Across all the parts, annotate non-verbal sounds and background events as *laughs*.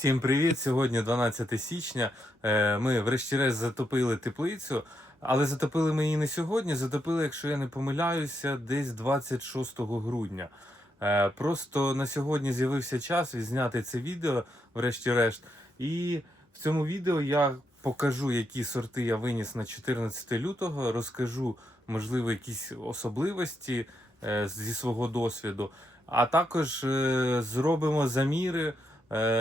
Всім привіт! Сьогодні 12 січня. Е, Ми врешті-решт затопили теплицю, але затопили ми її не сьогодні. Затопили, якщо я не помиляюся, десь 26 грудня. Е, Просто на сьогодні з'явився час відзняти це відео, врешті-решт. І в цьому відео я покажу, які сорти я виніс на 14 лютого, розкажу, можливо, якісь особливості е, зі свого досвіду. А також зробимо заміри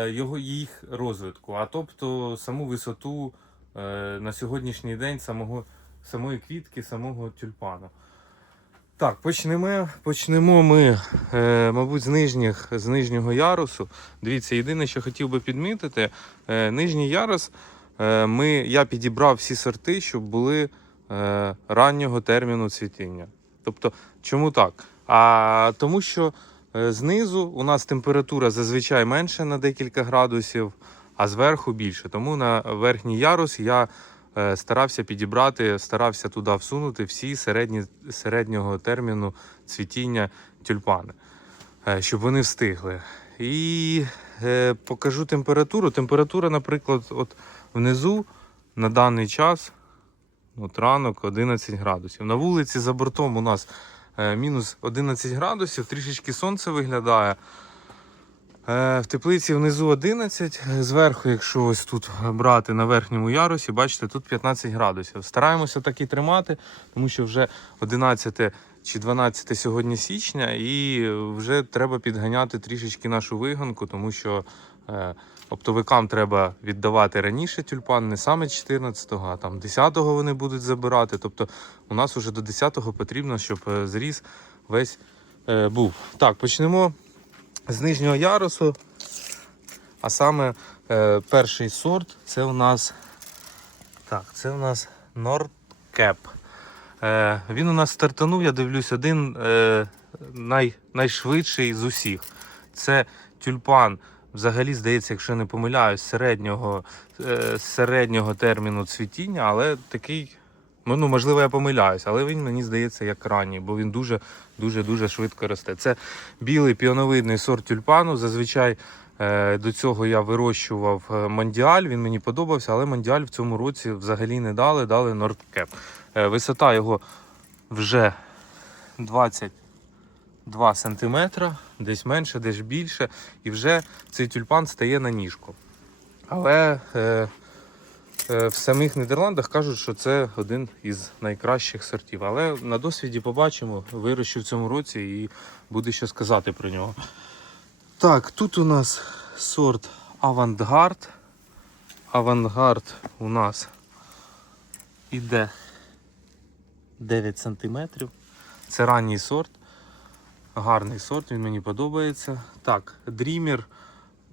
його їх розвитку, а тобто саму висоту е, на сьогоднішній день самого, самої квітки, самого тюльпану. Так, почнемо. Почнемо ми, е, мабуть, з нижніх, з нижнього ярусу. Дивіться, єдине, що хотів би підмітити, е, нижній ярус е, ми, я підібрав всі сорти, щоб були е, раннього терміну цвітіння. Тобто, чому так? А тому що Е, Знизу у нас температура зазвичай менше на декілька градусів, а зверху більше. Тому на верхній ярус я е, старався підібрати, старався туди всунути всі середні, середнього терміну цвітіння тюльпани, е, щоб вони встигли. І е, покажу температуру. Температура, наприклад, от внизу на даний час, от ранок 11 градусів. На вулиці за бортом у нас Е, мінус 11 градусів, трішечки сонце виглядає. Е, В теплиці внизу 11, зверху, якщо ось тут брати на верхньому ярусі, бачите, тут 15 градусів. Стараємося так і тримати, тому що вже 11 чи 12 сьогодні січня, і вже треба підганяти трішечки нашу виганку, тому що е, оптовикам треба віддавати раніше тюльпан, не саме 14-го, а там 10-го вони будуть забирати. Тобто у нас вже до 10-го потрібно, щоб е, зріз весь е, був. Так, почнемо з нижнього ярусу. А саме е, перший сорт це у нас так, це у нас Nordcap. Е, він у нас стартанув, я дивлюсь, один е, най, найшвидший з усіх. Це тюльпан. Взагалі, здається, якщо не помиляюсь, середнього, е, середнього терміну цвітіння, але такий, ну, ну, можливо, я помиляюсь, але він мені здається як ранній, бо він дуже дуже дуже швидко росте. Це білий піоновидний сорт тюльпану. Зазвичай е, до цього я вирощував е, мандіаль, він мені подобався, але мандіаль в цьому році взагалі не дали, дали Нордкеп. Висота його вже 22 см, десь менше, десь більше, і вже цей тюльпан стає на ніжку. Але е, е, в самих Нідерландах кажуть, що це один із найкращих сортів. Але на досвіді побачимо, вирощу в цьому році і буде що сказати про нього. Так, тут у нас сорт Авангард. Авангард у нас іде 9 см. Це ранній сорт. Гарний сорт, він мені подобається. Так, дрімер.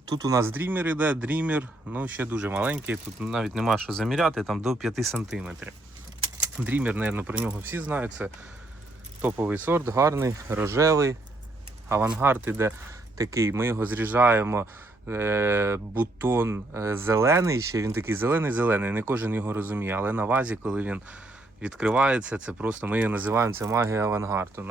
Тут у нас дрімер іде, дрімер, ну ще дуже маленький, тут навіть нема що заміряти, там до 5 см. Дрімер, мабуть, про нього всі знають. Це топовий сорт, гарний, рожевий. Авангард іде такий, ми його зріжаємо. е, Бутон е, зелений, ще він такий зелений-зелений, не кожен його розуміє, але на вазі, коли він відкривається, це просто ми її називаємо це магія авангарду.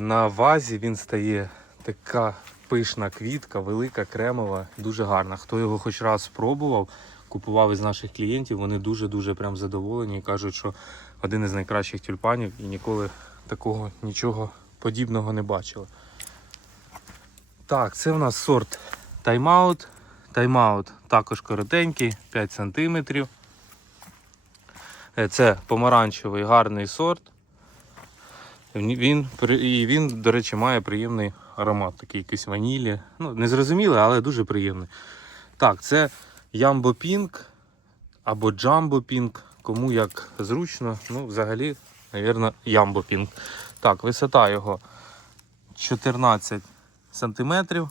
На, е, вазі він стає така пишна квітка, велика, кремова, дуже гарна. Хто його хоч раз спробував, купував із наших клієнтів, вони дуже-дуже прям задоволені і кажуть, що один із найкращих тюльпанів і ніколи такого нічого подібного не бачили. Так, це в нас сорт тайм-аут. Тайм-аут також коротенький, 5 см. Е, Це помаранчевий гарний сорт. Він, і він, до речі, має приємний аромат, такий якийсь ванілі. Ну, не зрозумілий, але дуже приємний. Так, це Ямбо Pink або Jumbo Pink, кому як зручно. Ну, взагалі, мабуть, Ямбо Pink. Так, висота його 14 сантиметрів.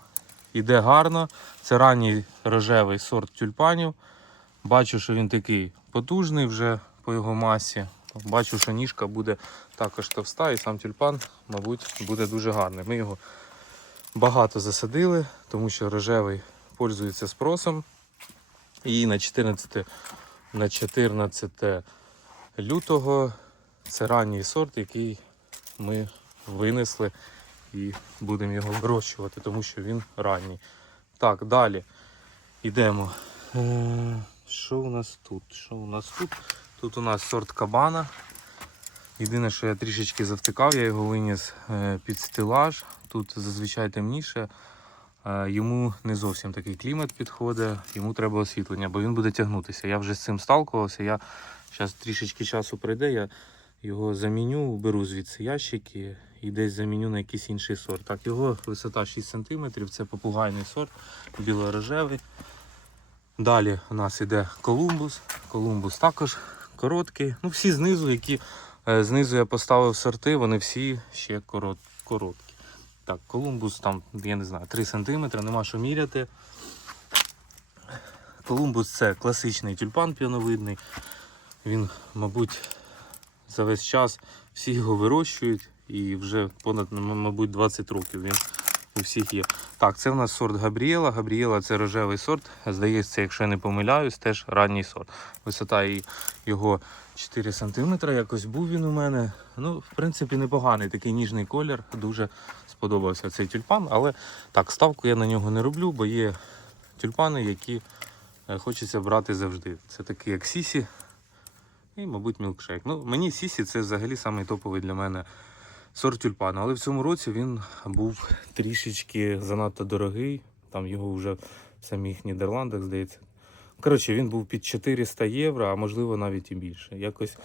Іде гарно. Це ранній рожевий сорт тюльпанів. Бачу, що він такий потужний вже по його масі. Бачу, що ніжка буде також товста, і сам тюльпан, мабуть, буде дуже гарний. Ми його багато засадили, тому що рожевий пользується спросом. І на 14, на 14 лютого це ранній сорт, який ми винесли і будемо його вирощувати, тому що він ранній. Так, далі. Йдемо. Е, Що у нас тут? Що у нас тут? Тут у нас сорт кабана. Єдине, що я трішечки завтикав, я його виніс е, під стелаж. Тут зазвичай темніше. Е, Йому не зовсім такий клімат підходить, йому треба освітлення, бо він буде тягнутися. Я вже з цим сталкувався. Я зараз трішечки часу пройде, я його заміню, беру звідси ящики і десь заміню на якийсь інший сорт. Так, його висота 6 см, це попугайний сорт, білорожевий. Далі у нас іде Колумбус. Колумбус також короткий. Ну, всі знизу, які е, знизу я поставив сорти, вони всі ще корот, короткі. Так, Колумбус там, я не знаю, 3 см, нема що міряти. Колумбус це класичний тюльпан піоновидний. Він, мабуть, за весь час всі його вирощують і вже понад, мабуть, 20 років він у всіх є. Так, це в нас сорт Габріела. Габріела це рожевий сорт. Здається, якщо я не помиляюсь, теж ранній сорт. Висота його 4 см. Якось був він у мене. Ну, в принципі, непоганий такий ніжний колір. Дуже сподобався цей тюльпан. Але так, ставку я на нього не роблю, бо є тюльпани, які е, хочеться брати завжди. Це такі як Сісі і, мабуть, мілкшейк. Ну, мені Сісі це взагалі самий топовий для мене сорт тюльпана. Але в цьому році він був трішечки занадто дорогий. Там його вже в самих Нідерландах, здається. Коротше, він був під 400 євро, а можливо навіть і більше. Якось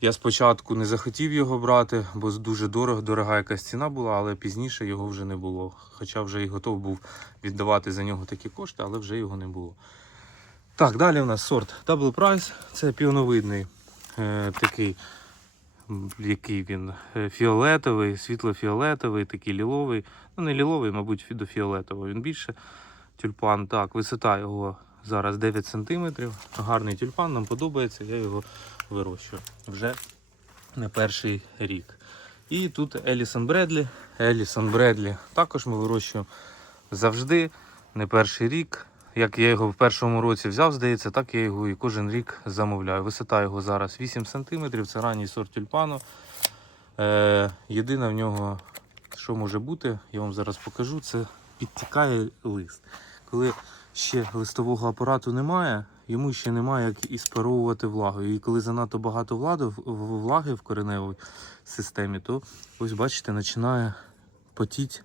я спочатку не захотів його брати, бо дуже дорого, дорога якась ціна була, але пізніше його вже не було. Хоча вже і готов був віддавати за нього такі кошти, але вже його не було. Так, далі у нас сорт Double Price. Це піоновидний е, такий, який він е, фіолетовий, світло-фіолетовий, такий ліловий. Ну, не ліловий, мабуть, до фіолетового. Він більше тюльпан. Так, висота його зараз 9 см. Гарний тюльпан, нам подобається, я його вирощую вже не перший рік. І тут Елісон Бредлі. Елісон Бредлі також ми вирощуємо завжди, не перший рік. Як я його в першому році взяв, здається, так я його і кожен рік замовляю. Висота його зараз 8 см, це ранній сорт тюльпану. Е, єдине в нього, що може бути, я вам зараз покажу, це підтікає лист. Коли ще листового апарату немає, йому ще немає як і спаровувати влагу. І коли занадто багато влаги в кореневій системі, то ось бачите, починає потіти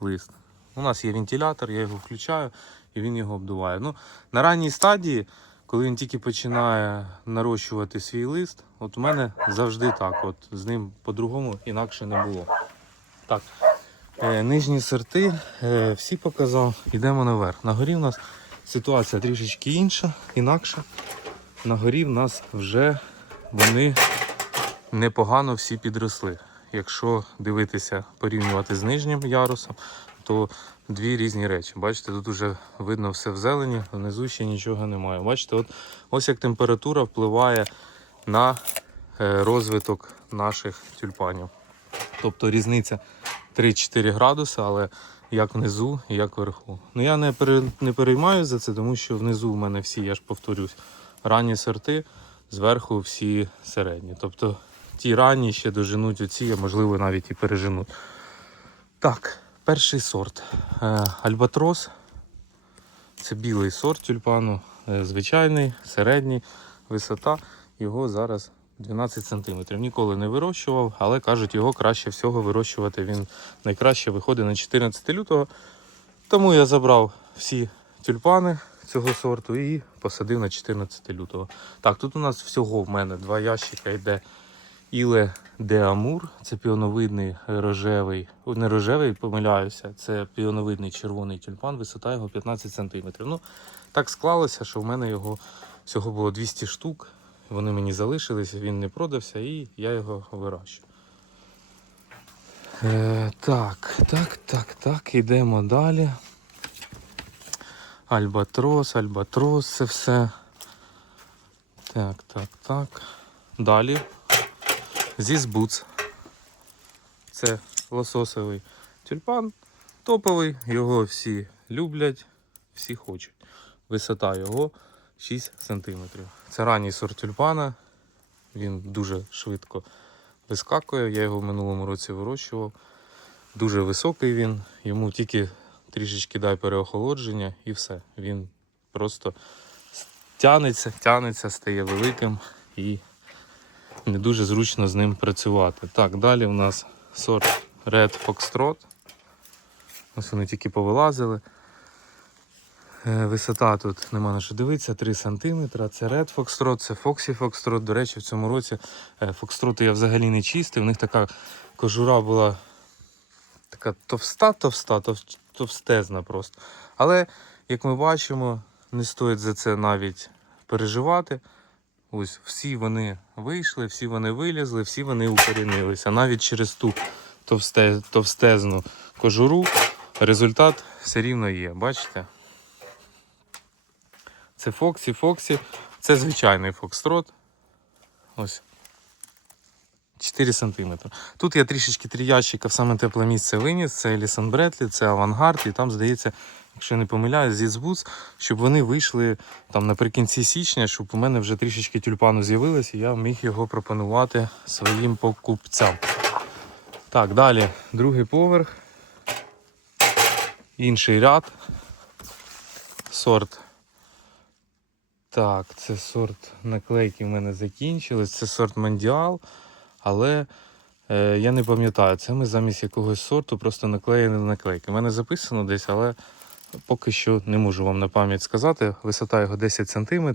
лист. У нас є вентилятор, я його включаю і він його обдуває. Ну, на ранній стадії, коли він тільки починає нарощувати свій лист, от у мене завжди так. От з ним по-другому інакше не було. Так, е, нижні сорти е, всі показав. Йдемо наверх. На горі в нас ситуація трішечки інша, інакша. На горі в нас вже вони непогано всі підросли. Якщо дивитися, порівнювати з нижнім ярусом, то дві різні речі. Бачите, тут вже видно все в зелені, внизу ще нічого немає. Бачите, от, ось як температура впливає на е, розвиток наших тюльпанів. Тобто різниця 3-4 градуси, але як внизу, як вверху. Ну я не, пере, не переймаю за це, тому що внизу в мене всі, я ж повторюсь, ранні сорти, зверху всі середні. Тобто ті ранні ще доженуть оці, а можливо навіть і переженуть. Так, перший сорт. Е, Альбатрос. Це білий сорт тюльпану, е, звичайний, середній, висота. Його зараз 12 см. Ніколи не вирощував, але кажуть, його краще всього вирощувати. Він найкраще виходить на 14 лютого. Тому я забрав всі тюльпани цього сорту і посадив на 14 лютого. Так, тут у нас всього в мене два ящика йде Іле де Амур. Це піоновидний рожевий, не рожевий, помиляюся. Це піоновидний червоний тюльпан, висота його 15 см. Ну, так склалося, що в мене його всього було 200 штук. Вони мені залишилися, він не продався і я його вирощую. Е, так, так, так, так, йдемо далі. Альбатрос, альбатрос, це все. Так, так, так. Далі. Зізбуц. Це лососовий тюльпан. Топовий, його всі люблять, всі хочуть. Висота його 6 см. Це ранній сорт тюльпана. Він дуже швидко вискакує. Я його в минулому році вирощував. Дуже високий він, йому тільки трішечки дай переохолодження і все. Він просто тянеться, тянеться, стає великим і не дуже зручно з ним працювати. Так, далі у нас сорт Red Foxtrot. Ось вони тільки повилазили. Е, Висота тут нема на що дивитися, 3 см. Це Red Foxtrot, це Foxy Foxtrot. До речі, в цьому році е, фокстроти я взагалі не чистив. У них така кожура була така товста, товста, товстезна просто. Але, як ми бачимо, не стоїть за це навіть переживати. Ось всі вони вийшли, всі вони вилізли, всі вони укорінилися. Навіть через ту товсте, товстезну кожуру результат все рівно є. Бачите? Це Фоксі, Фоксі. Це звичайний фокстрот. Ось. 4 см. Тут я трішечки три ящика в саме тепле місце виніс. Це Елісон Бретлі, це Авангард, і там, здається, якщо я не помиляюсь, зі Збуц, щоб вони вийшли там наприкінці січня, щоб у мене вже трішечки тюльпану з'явилось, і я міг його пропонувати своїм покупцям. Так, далі другий поверх. Інший ряд. Сорт. Так, це сорт наклейки в мене закінчились. Це сорт Мандіал. Але е, я не пам'ятаю, це ми замість якогось сорту просто наклеїли наклейки. У мене записано десь, але поки що не можу вам на пам'ять сказати. Висота його 10 см.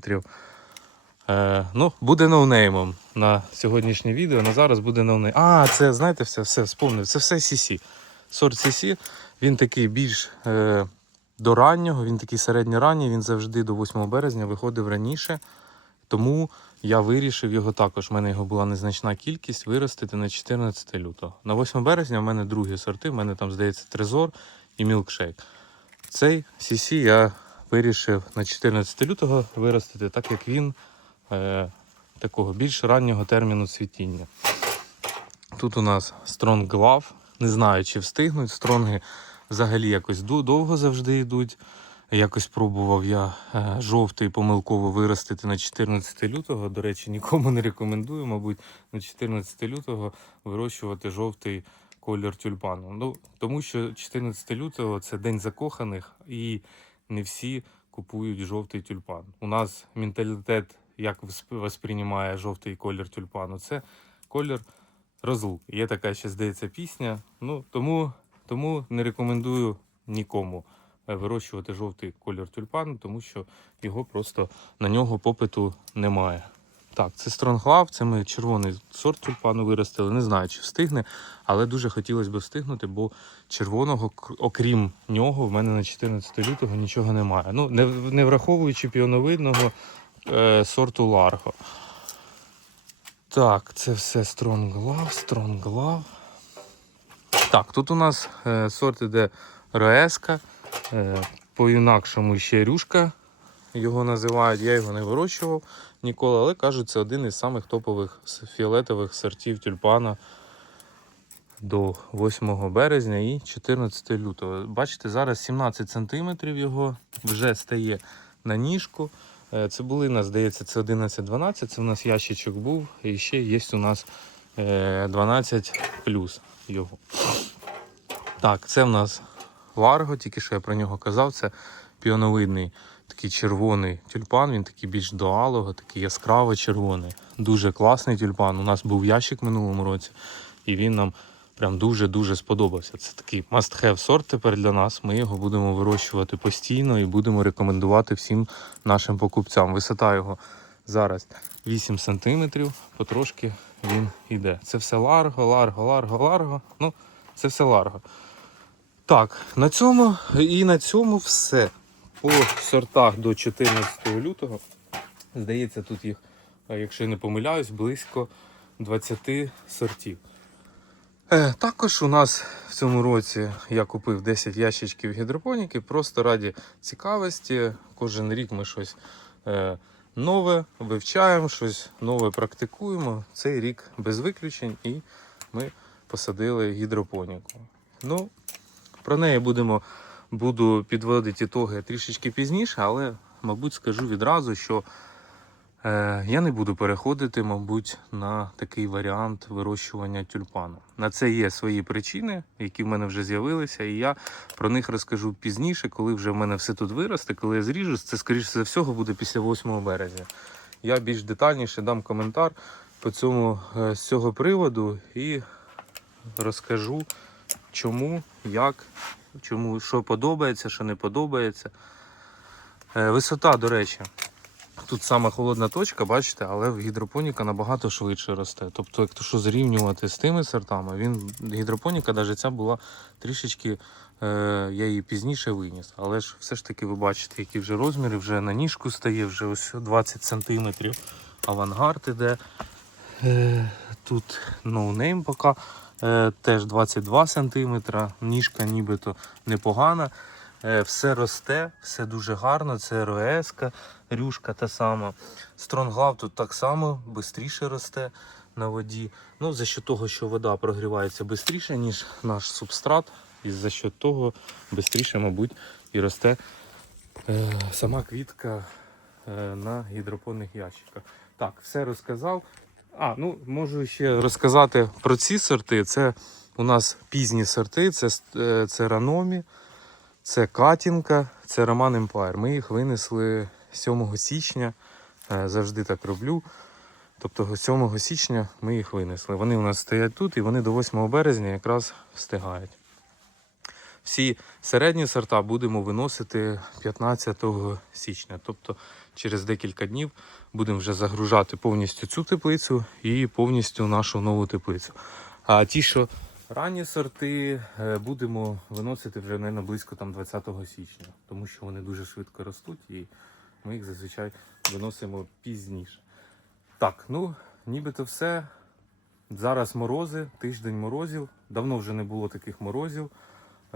Е, ну, буде ноунеймом на сьогоднішнє відео. На зараз буде ноунейм. А, це знаєте, все, все, вспомнив. Це все CC. Сорт CC, він такий більш е, до раннього, він такий середньоранній, він завжди до 8 березня виходив раніше. Тому я вирішив його також. У мене його була незначна кількість виростити на 14 лютого. На 8 березня в мене другі сорти, в мене там, здається, трезор і мілкшейк. Цей CC я вирішив на 14 лютого виростити, так як він е, такого більш раннього терміну цвітіння. Тут у нас Strong Glove. Не знаю, чи встигнуть. Стронги взагалі якось довго завжди йдуть. Якось пробував я е, жовтий помилково виростити на 14 лютого. До речі, нікому не рекомендую, мабуть, на 14 лютого вирощувати жовтий колір тюльпану. Ну, тому що 14 лютого це день закоханих, і не всі купують жовтий тюльпан. У нас менталітет, як восприймає жовтий колір тюльпану, це колір розлук. Є така ще, здається, пісня. Ну, тому, тому не рекомендую нікому вирощувати жовтий колір тюльпану, тому що його просто на нього попиту немає. Так, це Стронглав, це ми червоний сорт тюльпану виростили. Не знаю, чи встигне, але дуже хотілося б встигнути, бо червоного, окрім нього, в мене на 14 лютого нічого немає. Ну, не, не враховуючи піоновидного е, сорту Ларго. Так, це все Strong Glove. Так, тут у нас е, сорт іде Роеска. Е, по-інакшому ще рюшка його називають. Я його не вирощував ніколи, але кажуть, це один із самих топових фіолетових сортів тюльпана до 8 березня і 14 лютого. Бачите, зараз 17 см його вже стає на ніжку. Е, Цибулина, здається, це 11-12, це у нас ящичок був, і ще є у нас е, 12 плюс його. Так, це в нас Ларго, тільки що я про нього казав, це піоновидний такий червоний тюльпан, він такий більш до алого, такий яскраво червоний. Дуже класний тюльпан. У нас був ящик минулому році, і він нам прям дуже-дуже сподобався. Це такий must-have сорт тепер для нас. Ми його будемо вирощувати постійно і будемо рекомендувати всім нашим покупцям. Висота його зараз 8 см, потрошки він йде. Це все ларго, ларго, ларго, ларго. Ну, це все ларго. Так, на цьому і на цьому все. По сортах до 14 лютого. Здається, тут їх, якщо я не помиляюсь, близько 20 сортів. Е, також у нас в цьому році я купив 10 ящичків гідропоніки, просто раді цікавості. Кожен рік ми щось е, нове вивчаємо, щось нове практикуємо. Цей рік без виключень і ми посадили гідропоніку. Ну, про неї будемо, буду підводити ітоги трішечки пізніше, але, мабуть, скажу відразу, що Е, я не буду переходити, мабуть, на такий варіант вирощування тюльпану. На це є свої причини, які в мене вже з'явилися, і я про них розкажу пізніше, коли вже в мене все тут виросте, коли я зріжу. Це, скоріше за всього, буде після 8 березня. Я більш детальніше дам коментар по цьому е, з цього приводу і розкажу, чому, як, чому, що подобається, що не подобається. Е, Висота, до речі, тут саме холодна точка, бачите, але гідропоніка набагато швидше росте. Тобто, якщо зрівнювати з тими сортами, він гідропоніка, навіть ця була трішечки, е, я її пізніше виніс. Але ж все ж таки ви бачите, які вже розміри, вже на ніжку стає, вже ось 20 см. Авангард іде. Е, тут ноунейм поки теж 22 см, ніжка нібито непогана. Е, все росте, все дуже гарно. Це РОС, рюшка та сама. Стронглав тут так само швидше росте на воді. Ну, за що того, що вода прогрівається швидше, ніж наш субстрат, і за що того швидше, мабуть, і росте е, сама квітка е, на гідропонних ящиках. Так, все розказав. А, ну можу ще розказати про ці сорти. Це у нас пізні сорти, це, е, це Раномі, це Катінка, це Роман Емпайр. Ми їх винесли 7 січня. Е, Завжди так роблю. Тобто 7 січня ми їх винесли. Вони у нас стоять тут і вони до 8 березня якраз встигають. Всі середні сорта будемо виносити 15 січня. Тобто через декілька днів будемо вже загружати повністю цю теплицю і повністю нашу нову теплицю. А ті, що ранні сорти, е, будемо виносити вже мабуть, близько там 20 січня, тому що вони дуже швидко ростуть і ми їх зазвичай виносимо пізніше. Так, ну нібито все. Зараз морози, тиждень морозів. Давно вже не було таких морозів.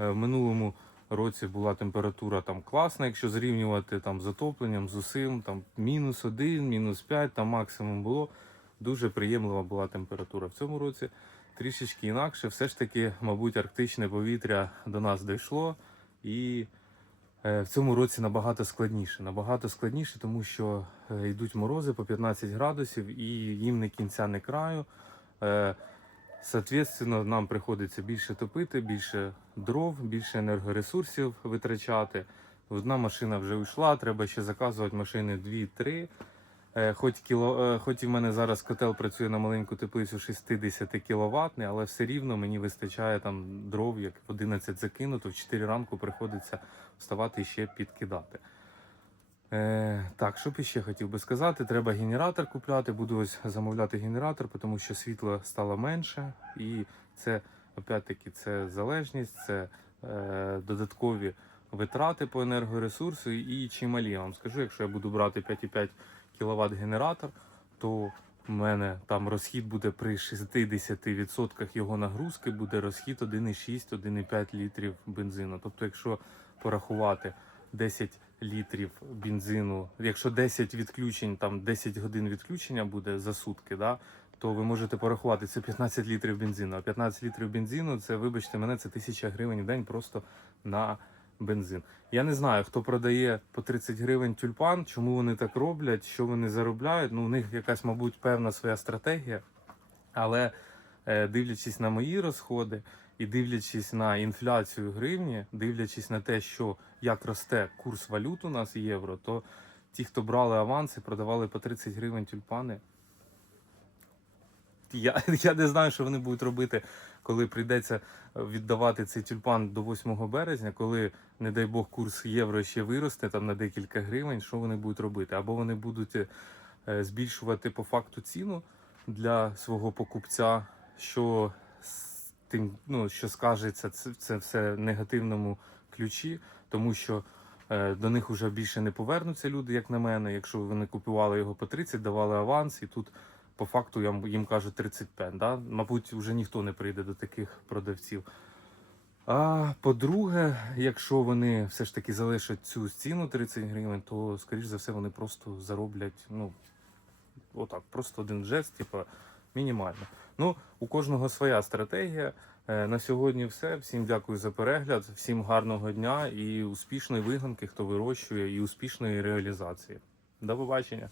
Е, В минулому році була температура там класна, якщо зрівнювати там з отопленням, з усім, там мінус 1, мінус 5, там максимум було. Дуже приємлива була температура. В цьому році трішечки інакше. Все ж таки, мабуть, арктичне повітря до нас дійшло. І е, в цьому році набагато складніше. Набагато складніше, тому що е, йдуть морози по 15 градусів і їм не кінця, не краю. Соответственно, нам приходиться більше топити, більше дров, більше енергоресурсів витрачати. Одна машина вже йшла, треба ще заказувати машини 2-3. Е, Хоч, кіло, е, хоч і в мене зараз котел працює на маленьку теплицю 60 кВт, але все рівно мені вистачає там дров, як в 11 закинуто, в 4 ранку приходиться вставати і ще підкидати. Е, так, що б іще хотів би сказати, треба генератор купляти. Буду ось замовляти генератор, тому що світла стало менше. І це, опять-таки, це залежність, це е, додаткові витрати по енергоресурсу і чималі. Я вам скажу, якщо я буду брати 5,5 кВт генератор, то в мене там розхід буде при 60% його нагрузки, буде розхід 1,6-1,5 літрів бензину. Тобто, якщо порахувати 10 літрів бензину, якщо 10 відключень, там 10 годин відключення буде за сутки, да, то ви можете порахувати це 15 літрів бензину. А 15 літрів бензину це, вибачте мене, це 1000 гривень в день просто на бензин. Я не знаю, хто продає по 30 гривень тюльпан, чому вони так роблять, що вони заробляють. Ну, у них якась, мабуть, певна своя стратегія. Але е, дивлячись на мої розходи і дивлячись на інфляцію гривні, дивлячись на те, що як росте курс валют у нас євро, то ті, хто брали аванси, продавали по 30 гривень тюльпани. Я, *laughs* я не знаю, що вони будуть робити, коли прийдеться віддавати цей тюльпан до 8 березня, коли, не дай Бог, курс євро ще виросте там на декілька гривень. Що вони будуть робити? Або вони будуть е, збільшувати по факту ціну для свого покупця, що тим, ну, що скажеться, це, це все в негативному ключі, тому що е, до них вже більше не повернуться люди, як на мене. Якщо вони купували його по 30, давали аванс, і тут по факту я їм кажу 35. Да? Мабуть, вже ніхто не прийде до таких продавців. А по-друге, якщо вони все ж таки залишать цю ціну 30 гривень, то скоріш за все вони просто зароблять, ну, отак, просто один жест, типу, мінімально. Ну, у кожного своя стратегія. Е, На сьогодні все. Всім дякую за перегляд, всім гарного дня і успішної вигонки, хто вирощує, і успішної реалізації. До побачення.